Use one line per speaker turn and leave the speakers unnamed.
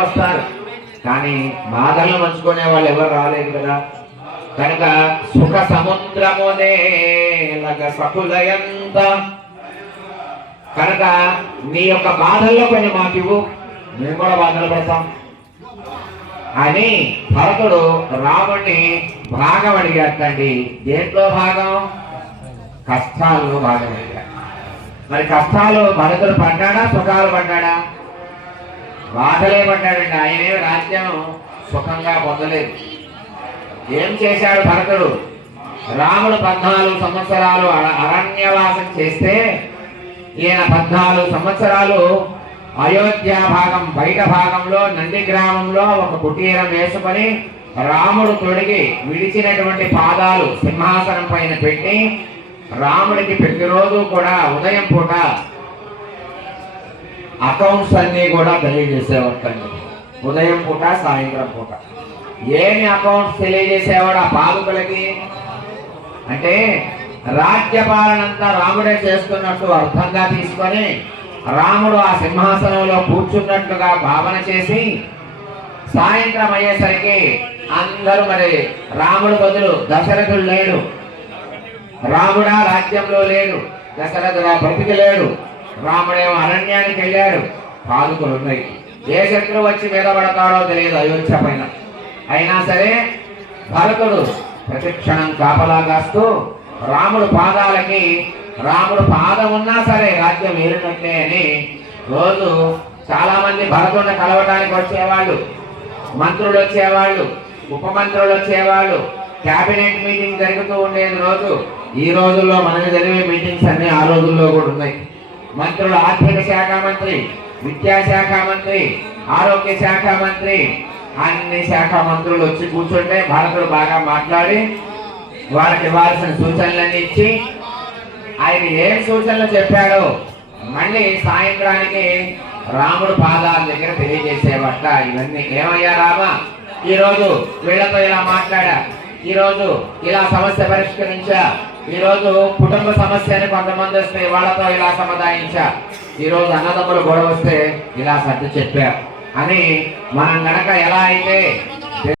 వస్తారు. కానీ బాధలను పంచుకునే వాళ్ళు ఎవరు రాలేదు కదా. కనుక సుఖ సముద్రమునే సకులయంత. కనుక నీ యొక్క బాధల్లో కొన్ని మాకు ఇవ్వు. మేము కూడా బాధలు పడతాం. అని భరతుడు రాముడిని భాగం అడిగాడండి. దేంట్లో భాగం? కష్టాల్లో భాగం అడిగాడు. మరి కష్టాలు భరతుడు పడ్డాడా? సుఖాలు పడ్డాడా? బాధలే పడ్డాడండి. ఆయనే రాజ్యం సుఖంగా పొందలేదు. ఏం చేశాడు భరతుడు? రాముడు పద్నాలుగు సంవత్సరాలు అరణ్యవాసం చేస్తే ఈయన పద్నాలుగు సంవత్సరాలు అయోధ్య భాగం బయట భాగంలో నంది గ్రామంలో ఒక కుటీరం వేసుకొని రాముడు తొడిగి విడిచినటువంటి పాదాలు సింహాసనం పైన పెట్టి రాముడికి ప్రతిరోజు కూడా ఉదయం పూట అకౌంట్స్ అన్ని కూడా తెలియజేసేవాడు ఉదయం పూట సాయంత్రం పూట. ఏమి అకౌంట్స్ తెలియజేసేవాడు ఆ పాలకులకి? అంటే రాజ్యపాలనంతా రాముడే చేస్తున్నట్టు అర్థంగా తీసుకొని రాముడు ఆ సింహాసనంలో కూర్చున్నట్లుగా భావన చేసి సాయంత్రం అయ్యేసరికి అందరూ మరి రాముడు బదులు దశరథుడు లేడు. రాముడా రాజ్యంలో లేడు. దశరథుడా బ్రతికి లేడు రాముడేమో అరణ్యానికి వెళ్ళాడు. పాదుకులు ఉన్నాయి ఏ శత్రువు వచ్చి మీద పడతాడో తెలియదు అయోధ్య పైన. అయినా సరే భరతుడు ప్రతిక్షణం కాపలా కాస్తూ రాముడు పాదాలకి రాముడు పాదం ఉన్నా సరే రాజ్యం ఏరినట్లే అని రోజు చాలా మంది భరతుడిని కలవడానికి వచ్చేవాళ్ళు మంత్రులు వచ్చేవాళ్ళు ఉప మంత్రులు వచ్చేవాళ్ళు. క్యాబినెట్ మీటింగ్ జరుగుతూ ఉండేది రోజు. ఈ రోజుల్లో మనకి జరిగే మీటింగ్స్ అన్ని ఆ రోజుల్లో కూడా ఉన్నాయి. మంత్రులు ఆర్థిక శాఖ మంత్రి విద్యాశాఖ మంత్రి ఆరోగ్య శాఖ మంత్రి అన్ని శాఖ మంత్రులు వచ్చి కూర్చుంటే భారతులు బాగా మాట్లాడి వాళ్ళకి ఇవ్వాల్సిన సూచనలన్నీ ఇచ్చి ఆయన ఏం సూచనలు చెప్పాడో మళ్ళీ సాయంత్రానికి రాముడు పాదాల దగ్గర తెలియజేసేవట ఇవన్నీ ఏమయ్యా రామా? ఈ రోజు వీళ్ళతో ఇలా మాట్లాడా? ఈ రోజు ఇలా సమస్య పరిష్కరించా? ఈ రోజు కుటుంబ సమస్యని కొంతమంది వస్తే వాళ్ళతో ఇలా సమాధానించా ఈ రోజు అన్నదమ్ములు గొడవ వస్తే ఇలా సర్ది చెప్పా. అని మనం గనక ఎలా అయితే